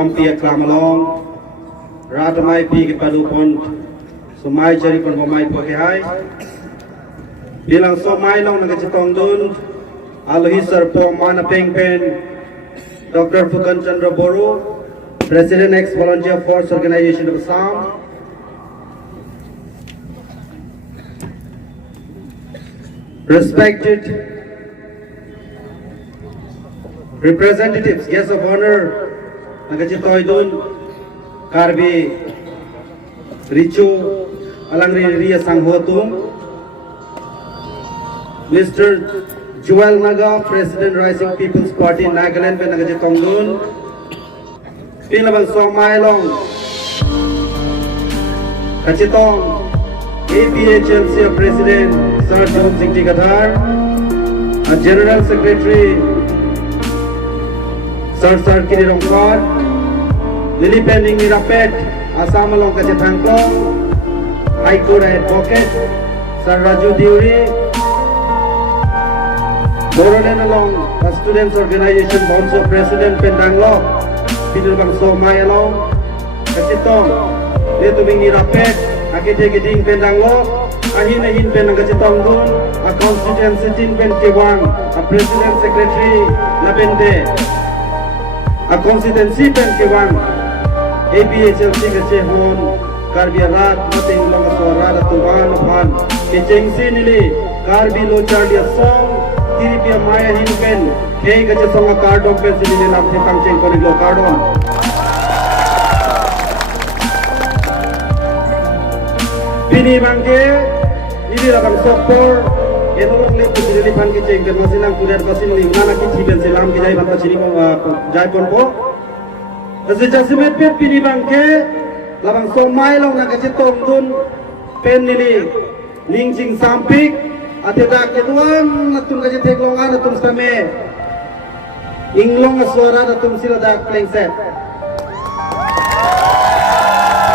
kampia klamalong ratamai pi ke padupon sumai cari pon pemai pakai hai bilang somai long naga cetong dun alohi serpo mana peng pen Dr. Fukan Chandra Boru, President ex Volunteer Force Organization of Assam, respected representatives, guests of honor, Nagachitoidun, Karbi, Richu, Alangri Ria Sanghotum, Mr. Joel Naga, President Rising People's Party, Nagaland, Nagachitongdun, Pinabang Somailong, Kachitong, APHLC President Sir John Singh Gadhar, General Secretary Sir Kiri Rongkar, Lily Pending Mirapet, Assam along Kachitangkong, High Court Advocate Sir Raju Diuri, Boroland along Students Organization Bonso President Pendanglo, Pinabang Somailong, Kachitong, Letuming Mirapet, Ageding Pendanglo, Ahin Penangachitong Dun, a constituency tin pen Kiwang, a president secretary Labende, a constituency pen Kiwang, APHLC Kachehon, Karbiarat, Mating Longaswarada Tuan Pan, Kicheng Sinili, Karbi Lochardia Song, Tiripia Maya Hinpen, Kay Kachesonga Cardon Pensilin of the Kamcheng Koriglo Cardon. Pini bangke, ini lapang sopor, enolong le putri lipan kiceng kerana silang kuder pasin lingana kici ben silam kijai bapa cini jai ponpo. Sejak semet pet pini bangke, lapang somai long nak kecetong dun pen nili ningsing sampik, ate dak ketuan natun kacetek longan natun stame, inglong suara natun sila dak plengset.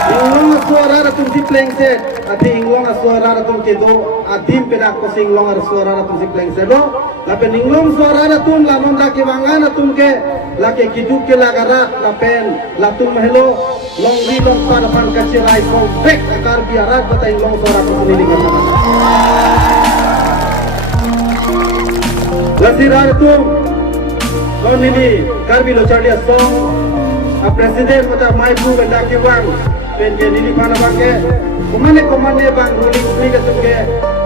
Inglong suara natun si plengset. Ati inglong suara ratung kedo adim penak ko singlong suara ratung si pleng sedo lapen inglong suara ratung lamon dake wangan ratung ke lake kiduk ke lagarat lapen latung mahelo long ri long pada pan kacirai kong bek akar biarat bata inglong suara ko sendiri kan lasira ratung long nili karbi lo charlia song a president bata maipu bendake wang pen ke nili pana bangke Komane bang ruling ketuke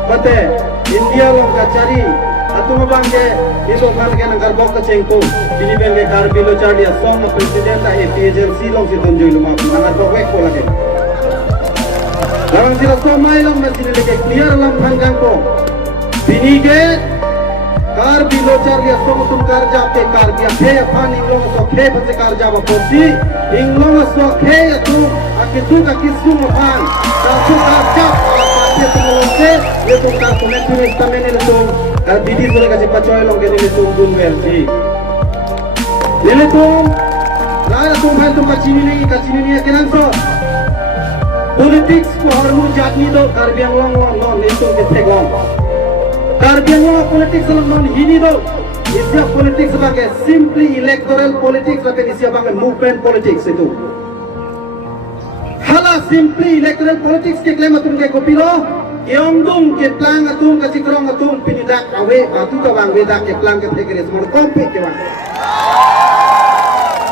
bate India long kacari atuma bangke itu bangke nangkar bok kecengku ini bangke karbi lo cari song presiden ta APHLC long si tunjuk lumah nangkar bok wek pola ke dalam sila somai long masih leke clear long hanggang ko bini ke karbi lo cari song tum karja ke karbi ke pan inglong so ke bate karja ba porsi inglong so ke atu akitu kakisu mapan Kasu kacap, pasti semulungke, itu kartu metulis tamen itu, kalau bidi sudah kasih pacoy long jadi itu versi. Jadi tu, dah tu main tu kacini ni kenan so. Politik ko harmu jatni do, karbiang long itu ketegong. Karbiang long politik selama ini do, istilah politik sebagai simply electoral politics, tapi istilah sebagai movement politics itu. Hala simply electoral politics ke klaim atum ke kopilo yongdung ke plang atum ke cikrong atum pinidak awe atu ka bang wedak ke plang ke tegere semua kompe ke bang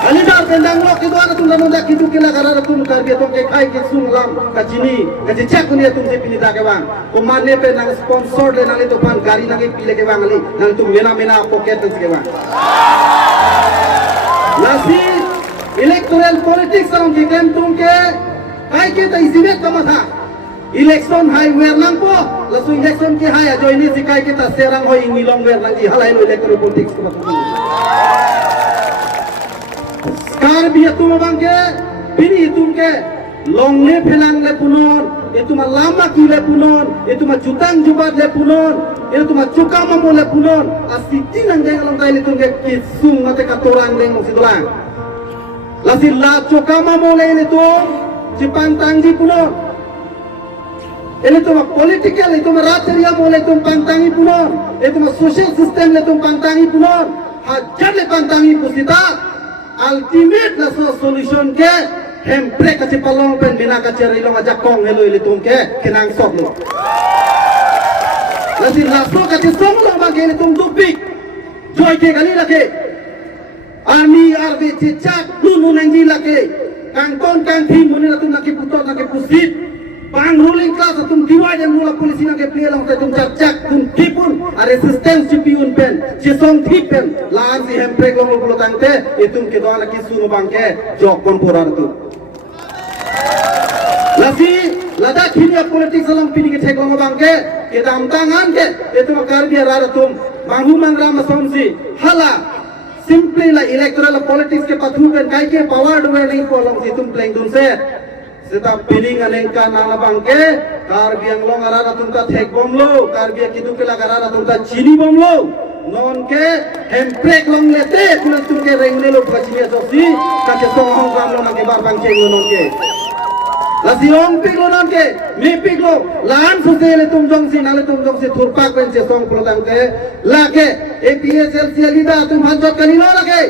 alida pendang lo ke doan atum namun dak itu ke lagara atum karbi atum ke kai ke sunglam ka jini ka cecak ni atum se pinidak ke bang komane pe nang sponsor le nang itu pan gari nang pile ke bang ali nang tum mena pocket ke bang nasi electoral politics ang ke klaim tum ke Hai kita isimet kama tha election hai wer nang po lasu election ke hai ajo ini si kai kita serang hoi ngilong wer nang ji halai lo electoral politics ko skar bi tu bangke bini tumke long le phelang le punon itu ma lama ki le punon itu ma jutang jubat le punon itu ma cukama mo le punon asiti nang deng long dai le tumke kisung mate katoran deng si dolang lasi la cukama mo le tum Jepang tangji punon. Ini tu political, itu rateria boleh tu pangtangi punon. Itu social system le tu pangtangi punon. Hajar le pangtangi pusita. ultimate na solution ke hempre kaci palong pen bina kaci rilong aja kong helo ili tungke kenang sok lo. Lasi laso kaci song lo bagi ili tung tupik joy ke kali lake army arbe cicak dulu nengji lake kangton kangti muni latung laki putot laki pusit bang ruling class atum diwa yang mula polisi nake play long tum cak tum tipun resistance cipiun pen cisong tipen laan si hempre long lo tangte itum ke doa laki sunu bangke jok kon purar tu. Lasi lada kini politik salam pini ke tek long bangke ke dam tangan ke itu makar biar ada tum banghu mangram somsi hala simply la electoral politics ke pathuben kai ke power do नहीं kolong si tum playing dun se seta piling alengka nala bangke kar biang long arara tum ta thek bom lo kar biang kitu ke lagarara tum ta chini bom lo non ke hemprek long lete tulan tum ke rengne lo pachia sosi ka ke song hong ram lo nage bar bang cheng non ke la siong pik lo non ke me pik lo lan susele tum jong si nale tum jong si thurpak pen che song pulo tang te la ke APSL si alida tum hanjot kali lo la ke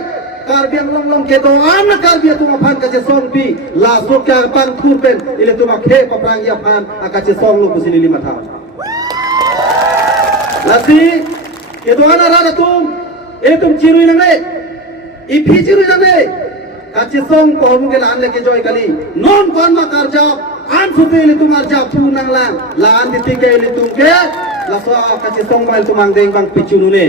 karbiang long long ke to am karbia tu aphan ka je song pi la so kya pan thur pen ile tu ma khe paprang ya phan aka je song lo kusili lima tha lasi ke to ana ra tum ile tum chirui nang le I phi chirui nang le ka je song ko mu ke lan le ke joy kali non kon ma kar jab an su ile tu mar jab thu nang lang la an ti ke ile tum ke la so ka je song mal tu mang deng bang pichunu ne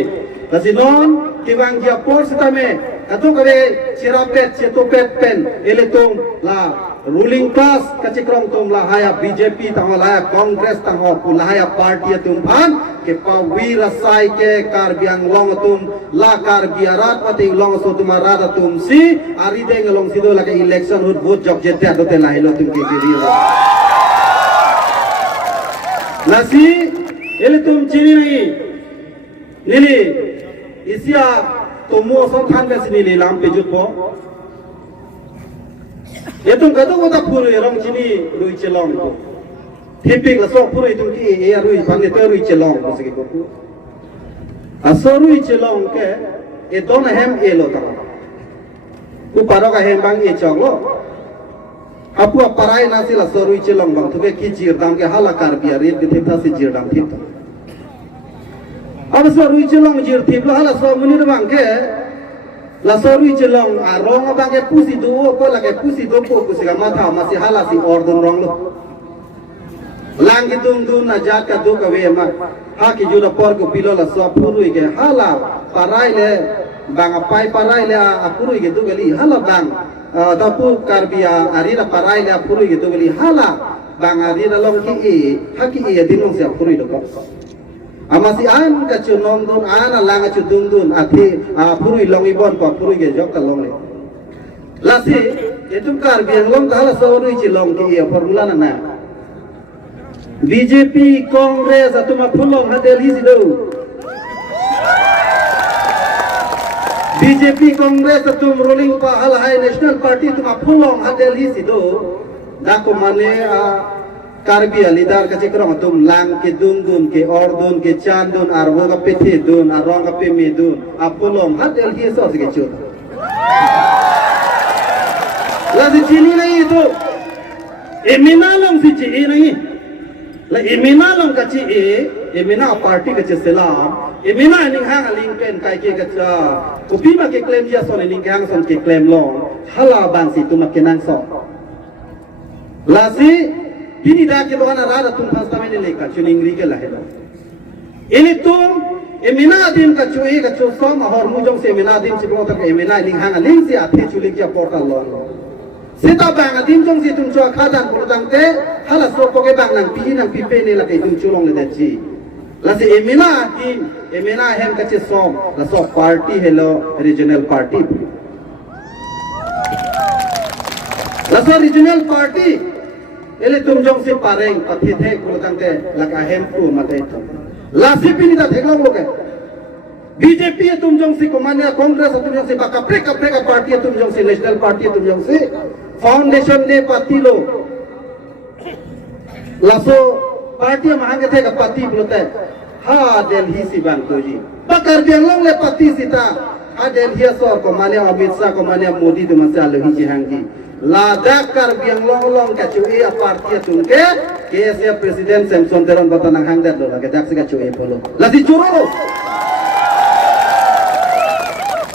lasi non ki bang dia por sitame atau kabe cirapet cetopet pen eletung la ruling class kacikrong tum la haya BJP tang la haya Congress tang ho la haya party tum phan ke pawir sai ke karbiang long tum la karbiarat pati long so tum arada tum si ari deng long sido la ke election hut vote jok jete do te la helo tum ke ri la si eletung chini nili isia tomo so than be sini le lam pe jut po etung ka to ta puru rong chini rui chelong ko thipik la so puru etung ki e rui bang te rui chelong ko sigi ko aso rui chelong ke e don hem e lo ta ku paro ka hem bang e chong lo apu parai na sila so rui chelong bang tu ke ki jir dam ke halakar biar rit ke thipta si jir dam thip अब सो रुई चलंग जिर थिबला हाला सो मुनि बang ke la so ruy chelong a rong bang ke pusi do ko la ke pusi do ko ku siga ma tha ma si hala si ordon rong lo lang ki dung dun na jat ka do ka we ma ha ki ju da por ko pilo la so purui ke hala parai le bang a pai parai le a purui ke do gali hala bang ta pu karbia ari ra parai le a purui ke do gali hala bang ari ra long ki e ha ki e din long se purui do ko amasi an ka chu nong dun an lang chu dung dun athi purui long ibon ko purui ge jok ka long le lasi etum kar biang long kala sawrui chi long ki e formula na BJP Congress atuma phulong ha Delhi si do BJP Congress atum ruling pa hal hai national party tuma phulong ha Delhi si do da ko mane karbi alidar ka chikrong tum lang ke dun ke ordun ke chandun arwo ka pethe dun arong ka pe me dun apolong hat el hi so se ke chu la si chini nahi to emina long si chi e nahi la emina long ka chi e emina party ka chi selam emina ning hang ling pen kai ke ka cha kopi ma ke claim ya so ning hang son ke claim long hala ban si tu ma ke nang so la si Pini dah ke doana rada tum fasta mene leka chuning ri ke lahela ini tum emina dim ka chui ka chu som hor mu jong se emina dim chibro ta emina ling hang ling si athe chulik ya portal lo sita bang dim jong si tum chu khadan ko dang te hala so ko ke bang nang pi nang pi pe ne la ke tum chulong le da chi la se emina dim emina hem ka che som la so party hello regional party la so regional party ele tum jong se pareng pathi the ko tangte laka hem pu mate to la si pini da theglong loke BJP tum jong se komania Congress tum jong se ba kapre ka party tum jong se national party tum jong se foundation de party lo la so party mahang the ka party blote ha Delhi si bang to ji bakar biang long le party sita Delhi sor komane Amit Shah komane Modi tu masih alih jihanggi. Ladakh Karbi Anglong kacui parti tungke KSA Presiden Samson Teron batanang hangdat lo lagi dak kacui polo. Lasi curu.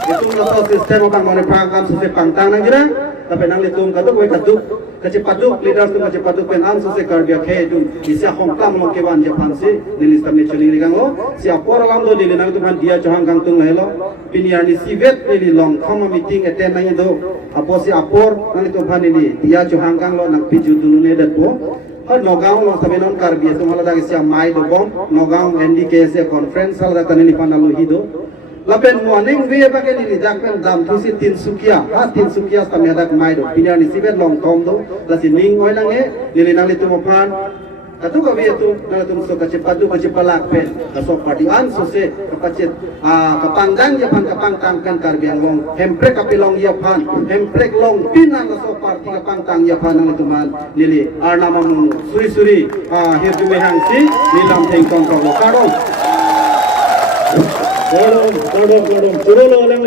Itu lo sistem apa mana pangkam susah pangtang nang jira. Tapi nang litung kaduk we kaduk kecepatuk leader tu kecepatuk penam susah Karbi ke itu bisa hongkam lo kewan Japan si di listam ni curi ligang lo. Siapa orang lo di nang tu kan dia johang kang tung lo. Piniar ni sivet ni long kama meeting attend nang itu. Apo si apor nang itu pan ini dia johang kang lo nang piju dulu ni dat po. Nogam lo sabi non Karbi itu malah dah siap mai do bom Nogam NDKS conference hal dah tani pan lo hido. Lapen morning we bagai ni dakpen dam tu si Tinsukia kami ada mai do piniar ni sivet long tom do lasi ning oi lang ni nang itu pan katu kami itu nang itu so kacepat palak pen kasok party an so se kapacet kapanggang ya pan kapangtang kan Karbi Anglong hemprek kapilong ya pan hemprek long pinan kasok party kapangtang ya pan nang itu man nili arnama mung suri hirdu mehang si nilam tengkong kong lo karong Tolong, turun lo lang